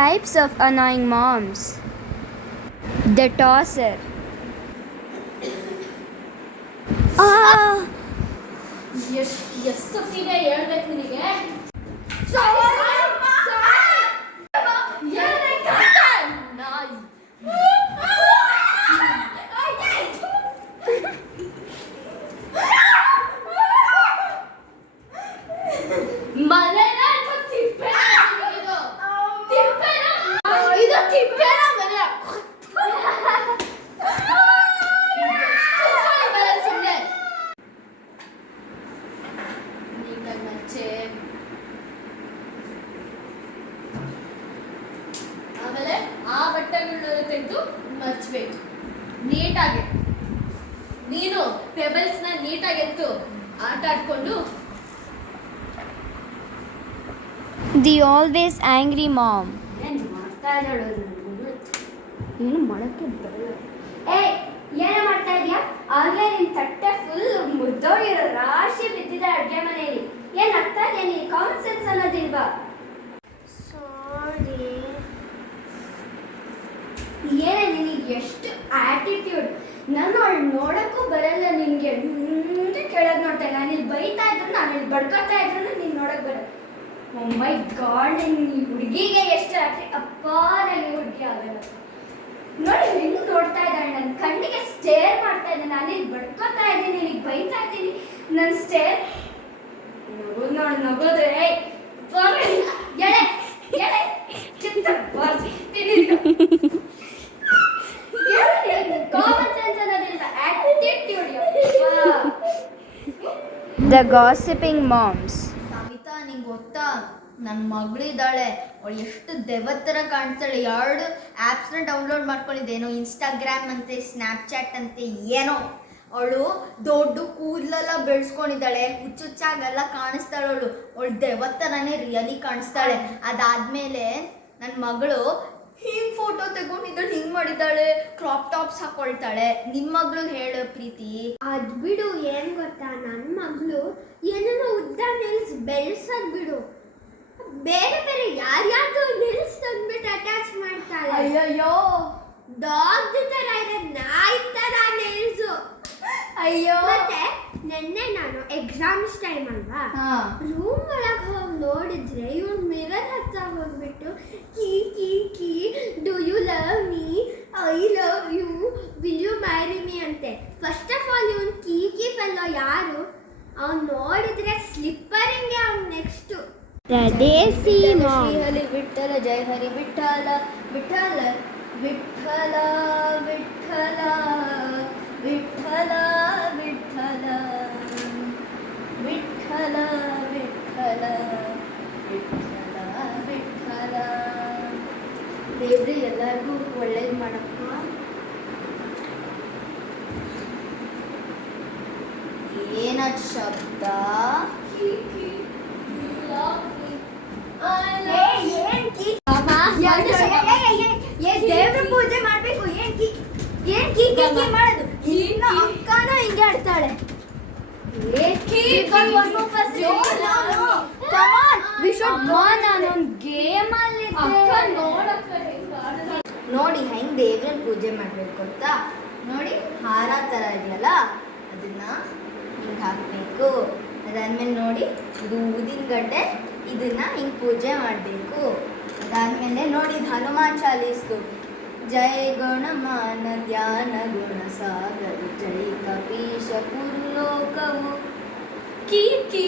Types of annoying moms. The tosser. ಎಷ್ಟು ಸತಿಗೆ ಹೇಳ್ಬೇಕು ನಿನಗೆ? ಆಮೇಲೆ ಆ ಬಟ್ಟೆಗಳನ್ನ ತೆಗೆದು ಮಚ್ಚಬೇಕು ನೀಟಾಗಿ. ನೀನು ಪೆಬಲ್ಸ್ನ ನೀಟಾಗಿ ಎತ್ತು ಆಟ ಆಡ್ಕೊಂಡು. The always angry mom. ಏನು ಮಾಡ್ತಾ ಇದ್ದಾಳು ಏನು ಮಾಡೋಕ್ಕೆ ಬರಲ್ಲ. ಏನು ಮಾಡ್ತಾ ಇದೀಯಾ? ಆಗ್ಲೇ ನಿನ್ ತಟ್ಟೆ ಫುಲ್ ಮುದ್ದೋಗಿರೋ ರಾಶಿ ಬಿದ್ದಿದೆ ಅಡುಗೆ ಮನೆಯಲ್ಲಿ. ಏನ್ ಆಗ್ತಾ ಇದೆ? ನೀನು ಕಾಮನ್ ಸೆನ್ಸ್ ಅನ್ನೋದಿಲ್ವಾ? ಸಾರಿ. ಏನೇ ನಿನಗೆ ಎಷ್ಟು ಆಟಿಟ್ಯೂಡ್! ನಾನು ಅವಳು ನೋಡಕ್ಕೂ ಬರಲ್ಲ ನಿನಗೆ. ಕೆಳಗೆ ನೋಡ್ತಾ ಇಲ್ಲ. ನಾನು ಇಲ್ಲಿ ಬೈತಾ ಇದ್ರು, ನಾನು ಇಲ್ಲಿ ಬಡ್ಕೊತಾ ಇದ್ರು ನೀನು ನೋಡಕ್ ಬರಲ್ಲ. ಓ ಮೈ ಗಾಡ್, ಈ ಹುಡುಗಿಗೆ ಎಷ್ಟು ಅಪ್ಪ ನನಗೆ ಹುಡುಗಿ ಆಗಲ್ಲ. ನೋಡಿ ಹೆಂಗ್ ನೋಡ್ತಾ ಇದ್ದಾಳೆ, ನನ್ನ ಕಣ್ಣಿಗೆ ಸ್ಟೇರ್ ಮಾಡ್ತಾ ಇದ್ದೆ. ನಾನು ಇಲ್ಲಿ ಬಡ್ಕೊತಾ ಇದ್ದೀನಿ, ನಿನಗೆ ಬೈತಾ ಇದ್ದೀನಿ. ನನ್ನ ಸ್ಟೇರ್ ನಗೋದು ನೋಡಿ ನಗೋದು. ಎಳೆ ಎಳೆ ಚಿತ್ತ ಬರ್ತೀನಿ. ಕಾಮನ್ ಸೆನ್ಸ್ ಅನ್ನೋದಿಲ್ಲ, attitude. The gossiping moms. Savita, ನಿಂಗೆ ಗೊತ್ತಾ, ನನ್ನ ಮಗಳಿದ್ದಾಳೆ, ಅವಳು ಎಷ್ಟು ದೆವ್ವತ್ತರ ಕಾಣಿಸ್ತಾಳೆ. 2 ಆ್ಯಪ್ಸ್ನ ಡೌನ್ಲೋಡ್ ಮಾಡ್ಕೊಂಡಿದ್ದೇನೋ, ಇನ್ಸ್ಟಾಗ್ರಾಮ್ ಅಂತೆ, ಸ್ನ್ಯಾಪ್ಚಾಟ್ ಅಂತೆ, ಏನೋ. ಅವಳು ದೊಡ್ಡ ಕೂದಲೆಲ್ಲ ಬೆಳೆಸ್ಕೊಂಡಿದ್ದಾಳೆ, ಹುಚ್ಚುಚ್ಚಾಗೆಲ್ಲ ಕಾಣಿಸ್ತಾಳೆ. ಅವಳು ದೆವ್ವತ್ತರನೇ ರಿಯಲಿ ಕಾಣಿಸ್ತಾಳೆ. ಅದಾದಮೇಲೆ ನನ್ನ ಮಗಳು ಹಿಂಗೆ ಫೋಟೋ ತಗೊಂಡಿದ್ದಾಳೆ, ಹಿಂಗೆ ಮಾಡಿದ್ದಾಳೆ, ಕ್ರಾಪ್ ಟಾಪ್ಸ್ ಹಾಕೊಳ್ತಾಳೆ. ನಿಮ್ಮ ಮಗಳು ಹೇಳು ಪ್ರೀತಿ. ಅದು ಬಿಡು, ಏನು ಗೊತ್ತಾ, ನನ್ನ ಮಗಳು ಏನೋ ಉದ್ದ ನೆಲ್ಸ್ ಬೆಳೆಸೋದು ಬಿಡು, ಬೇರೆ ಬೇರೆ ಯಾರ್ಯಾರ್ದು ನೆಲ್ಸ್ ತಂದ್ಬಿಟ್ಟು ಅಟ್ಯಾಚ್ ಮಾಡ್ತಾಳೆ. ಅಯ್ಯಯ್ಯೋ, ಡಾಗ್ ತರ ಇದೆ, ನಾಯಿ ತರ ನೆಲ್ಸು. ಅಯ್ಯೋ. ಮತ್ತೆ ನೆನ್ನೆ ನಾನು ಎಕ್ಸಾಮ್ಸ್ ಟೈಮ್ ಅಲ್ವಾ, ರೂಮ್ ಒಳಗೆ ಹೋಗಿ ನೋಡಿದ್ರೆ ಇವ್ರು ಮಿರರ್ ಹತ್ರ ಹೋಗ್ಬಿಟ್ಟು ಕೀ ಕೀ ಕೀ do you love me, I love you, will you marry me ಅಂತೆ. ಫಸ್ಟ್ ಆಫ್ ಆಲ್ ಇವನು ಕೀ ಕೀ ಫೆಲ್ಲೋ ಯಾರು? ಅವ್ನು ನೋಡಿದ್ರೆ ಸ್ಲಿಪ್ಪರಿಂಗೆ ಅವ್ನು next. Radesi mom. Shri Hari Vitthala ಜಯ ಹರಿ ವಿಠಲ ವಿಠಲ ವಿಠಲ ವಿಠಲ ವಿಠಲ ವಿಠಲ ವಿಠಲ ವಿಠಲ ವಿಠಲ ವಿಠಲ. ದೇವ್ರೆ ಎಲ್ಲರಿಗೂ ಒಳ್ಳೇದು ಮಾಡಪ್ಪ. ಏನದು ಶಬ್ದ? ದೇವ್ರ ಪೂಜೆ ಮಾಡ್ಬೇಕು. ಏನ್ ಕೀ ಮಾಡೋದು? ಇನ್ನ ಅಕ್ಕನೂ ಹಿಂಗೆ ಆಡ್ತಾಳೆ. ನೋಡಿ ಹೆಂಗ್ ದೇವ್ರನ್ನ ಪೂಜೆ ಮಾಡ್ಬೇಕು ಅಂತ. ನೋಡಿ ಹಾರ ತರ ಇದೆಯಲ್ಲ, ಅದನ್ನ ಹಿಂಗೆ ಹಾಕಬೇಕು. ಅದಾದ್ಮೇಲೆ ನೋಡಿ ಇದು ಊದಿನ ಗಡ್ಡೆ, ಇದನ್ನ ಹಿಂಗೆ ಪೂಜೆ ಮಾಡಬೇಕು. ಅದಾದ್ಮೇಲೆ ನೋಡಿ ಹನುಮಾನ್ ಚಾಲೀಸ್ದು. ಜೈ ಗಣಮಾನ ಧ್ಯಾನ ಗುಣ ಸಾಗರ, ಜೈ ಕಪೀಶ ಪುರ್ಲೋಕವು, ಕೀ ಕೀ